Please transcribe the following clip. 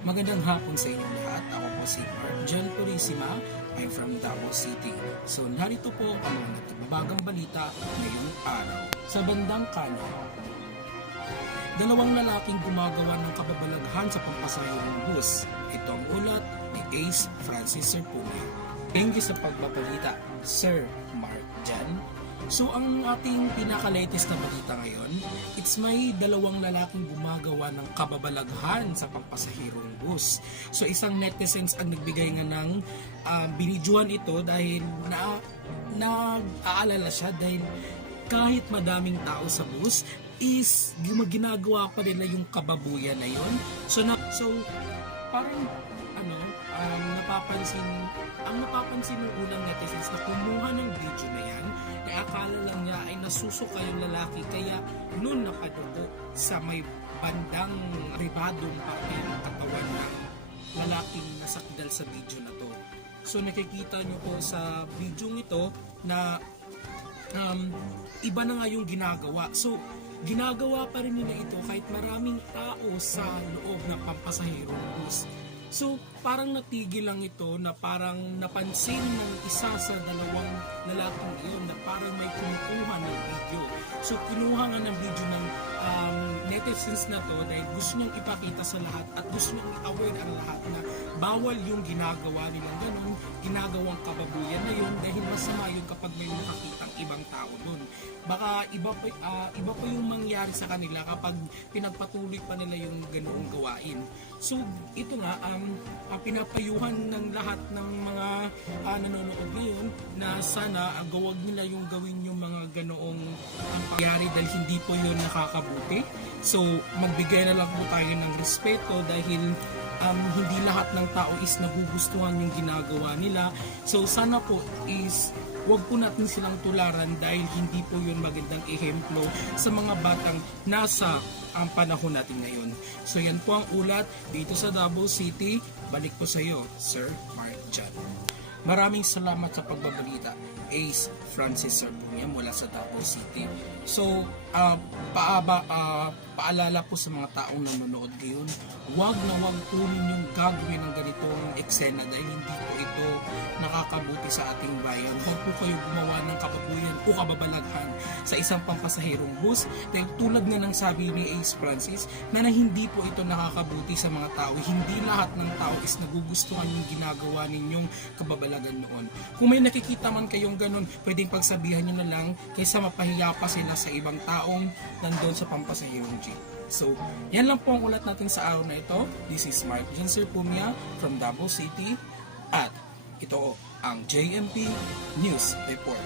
Magandang hapon sa inyong lahat. Ako po si Mark John Purisima. I'm from Davao City. So narito po ang mga nagbabagang balita ngayong araw. Sa bandang kanan, dalawang lalaking gumagawa ng kababalaghan sa pampasahirong bus. Ito ang ulat ni Ace Francis Serpunia. Thank you sa pagbabalita, Sir Mark John. So ang ating pinaka-latest na balita ngayon, it's may dalawang lalaking gumagawa ng kababalaghan sa pampasahirong bus. So isang netizens ang nagbigay nga ng binidyohan ito dahil nag-aalala siya dahil kahit madaming tao sa bus is ginagawa pa nila yung kababuyan na yun. So parang napapansin ng ulang netizens na kumuha ng video na yan, na akala lang niya ay nasusuka yung lalaki, kaya nun napadugo sa may bandang ribadong parte ng katawan ng lalaking nasakdal sa video na to. So nakikita nyo po sa video ito na iba na nga yung ginagawa. So ginagawa pa rin nila ito kahit maraming tao sa loob ng pampasahirong bus. So, parang natigil lang ito na parang napansin ng isa sa dalawang lalaking iyon na parang may kumukuha ng video. So, kinuha nga ng video ng netizens na to dahil gusto niyang ipakita sa lahat at gusto niyang aware ang lahat na bawal yung ginagawa nilang ganun, ginagawang kababuyan na yun dahil masama yun kapag may makakitang ibang tao dun. Baka iba pa yung mangyari sa kanila kapag pinagpatuloy pa nila yung ganoong gawain. So, ito nga, pinapayuhan ng lahat ng mga nanonood ngayon na sana gawag nila yung gawin yung mga ganoong pangyari dahil hindi po yun nakakabuti. So, magbigay na lang po tayo ng respeto dahil hindi lahat ng tao is nagugustuhan yung ginagawa nila. So, sana po is wag po natin silang tularan dahil hindi po yun magandang ehemplo sa mga batang nasa ang panahon natin ngayon. So yan po ang ulat dito sa Davao City. Balik po sa iyo, Sir Mark John. Maraming salamat sa pagbabalita, Ace Francis Serpunia mula sa Davao City. So, paalala po sa mga taong nanonood ngayon, wag na wag po ninyong gagawin ng ganitong eksena dahil hindi po ito nakakabuti sa ating bayan. Huwag po kayo gumawa ng kababuyan o kababalaghan sa isang pampasahirong bus dahil tulad nga ng sabi ni Ace Francis na hindi po ito nakakabuti sa mga tao. Hindi lahat ng tao is nagugustuhan yung ginagawa ninyong kababalagan noon. Kung may nakikita man kayong ganun, pwedeng pagsabihan nyo na lang kaysa mapahiya pa sila sa ibang taong nandun sa pampasahirong jeep. So, yan lang po ang ulat natin sa araw na ito. This is Mark John Serpunia from Davao City at ito ang JMP News Report.